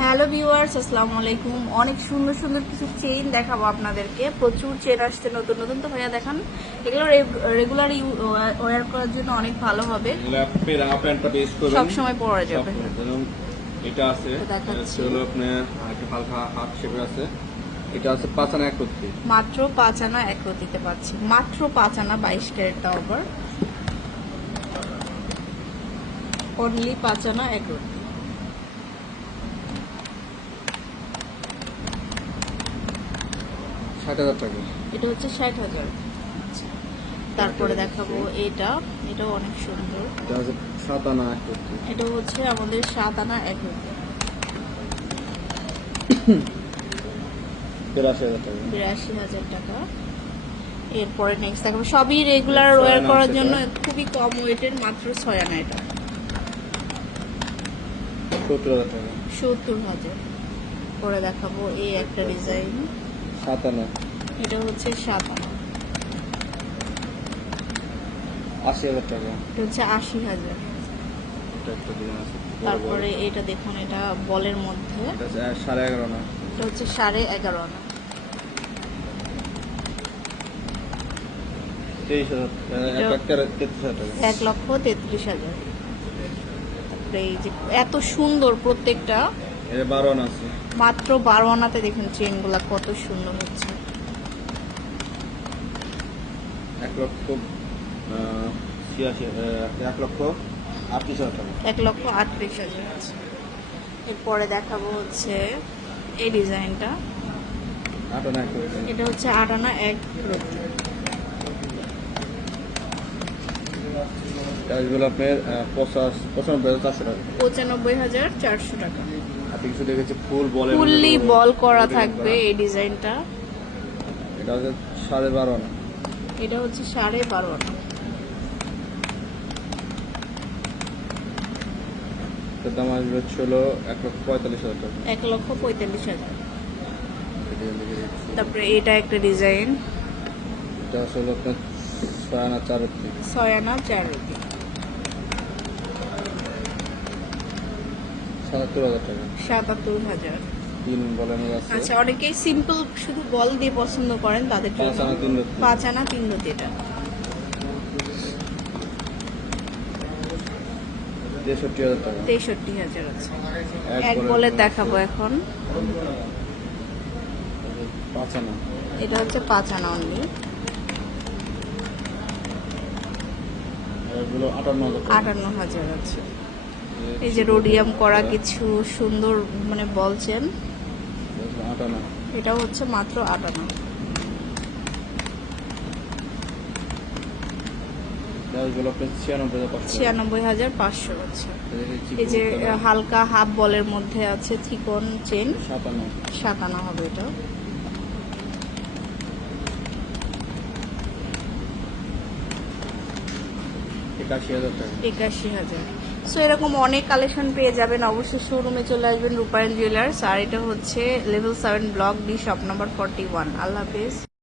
Hello viewers আসসালামু আলাইকুম। অনেক সুন্দর সুন্দর কিছু চেইন দেখাবো আপনাদেরকে। প্রচুর চেন আসছে নতুন নতুন তো ভাইয়া দেখান। এগুলো রেগুলার ওয়্যার করার জন্য অনেক ভালো হবে। আপনি রাফ প্যান্টটা বেস করবেন সব সময় পরা যাবে। এটা আছে এটা হলো আপনার একটা হালকা হাফ শেপে আছে। এটা আছে পাঁচ আনা এক করতে মাত্র পাঁচ আনা এক দিতে পারছি মাত্র পাঁচ আনা বাইশ ক্যারেটটা ওভার অনলি পাঁচ আনা এক ষাট হাজার টাকা। এটা হচ্ছে ষাট হাজার। তারপরে দেখাবো এটা। এটাও অনেক সুন্দর। এটা সাত আনা এক এটা হচ্ছে আমাদের সাত আনা এক বিরাশি হাজার টাকা। এরপরে নেক্সট দেখাবো। সবই রেগুলার আনা করার জন্য খুবই কম ওয়েটের মাত্র ছয় আনা এটা। সত্তর হাজার পরে দেখাবো এই একটা ডিজাইন সাত আনা এটা হচ্ছে সাত আনা আশি হাজার টাকা। এটা হচ্ছে আশি হাজার। এটা একটা ডিজাইন আছে বড় বড়। তারপরে এটা দেখুন এটা বলের মধ্যে। সাড়ে এগারো আনা এটা হচ্ছে সাড়ে এগারো আনা। এক লক্ষ তেত্রিশ হাজার। এই যে এত সুন্দর প্রত্যেকটা মাত্র বারো আনাতে দেখুন চেনগুলা কত সুন্দর হচ্ছে। এক লক্ষ ছিয়াশি এক লক্ষ আটত্রিশ হাজার টাকা। এক লক্ষ আটত্রিশ হাজার আছে। এরপরে দেখাবো হচ্ছে এই ডিজাইনটা। এটা হচ্ছে আট আনা এক পঁচানব্বই হাজার চারশো টাকা। কিছু দেখেছি ফুল বলে ফুললি বল করা থাকবে এই ডিজাইনটা এটা হচ্ছে সাড়ে বারো আনা। এটা হচ্ছে সাড়ে বারো আনা। এটার দাম আসবে এক লক্ষ পঁয়তাল্লিশ হাজার টাকা। এক লক্ষ পঁয়তাল্লিশ হাজার। তারপরে এটা একটা ডিজাইন এটা আসলে আপনার ছয় আনা চার ছয় আনা চার সাতাত্তর হাজার টাকা। সাতাত্তর হাজার। তিন বলের আচ্ছা অনেকেই সিম্পল শুধু বল দিয়ে পছন্দ করেন তাদের পাঁচ জন্য আনা তিন রত্তি পাঁচ আনা তিন রতি এটা। তেষট্টি হাজার আছে। এক বলে দেখাবো এখন। এটা হচ্ছে পাঁচ আনা অনলি আটান্ন হাজার আছে। এই যে রোডিয়াম করা কিছু সুন্দর মানে বলছেন এটাও হচ্ছে মাত্র এগুলো ছিয়ানব্বই হাজার পাঁচশো। আছে এই যে হালকা হাফ বলের মধ্যে আছে চেন হবে এটা। একাশি হাজার। সো এরকম অনেক কালেকশন পেয়ে যাবেন। অবশ্যই শোরুমে চলে আসবেন রূপায়ণ জুয়েলার্স আর এটা হচ্ছে level seven block D shop number forty one আল্লাহ হাফিজ।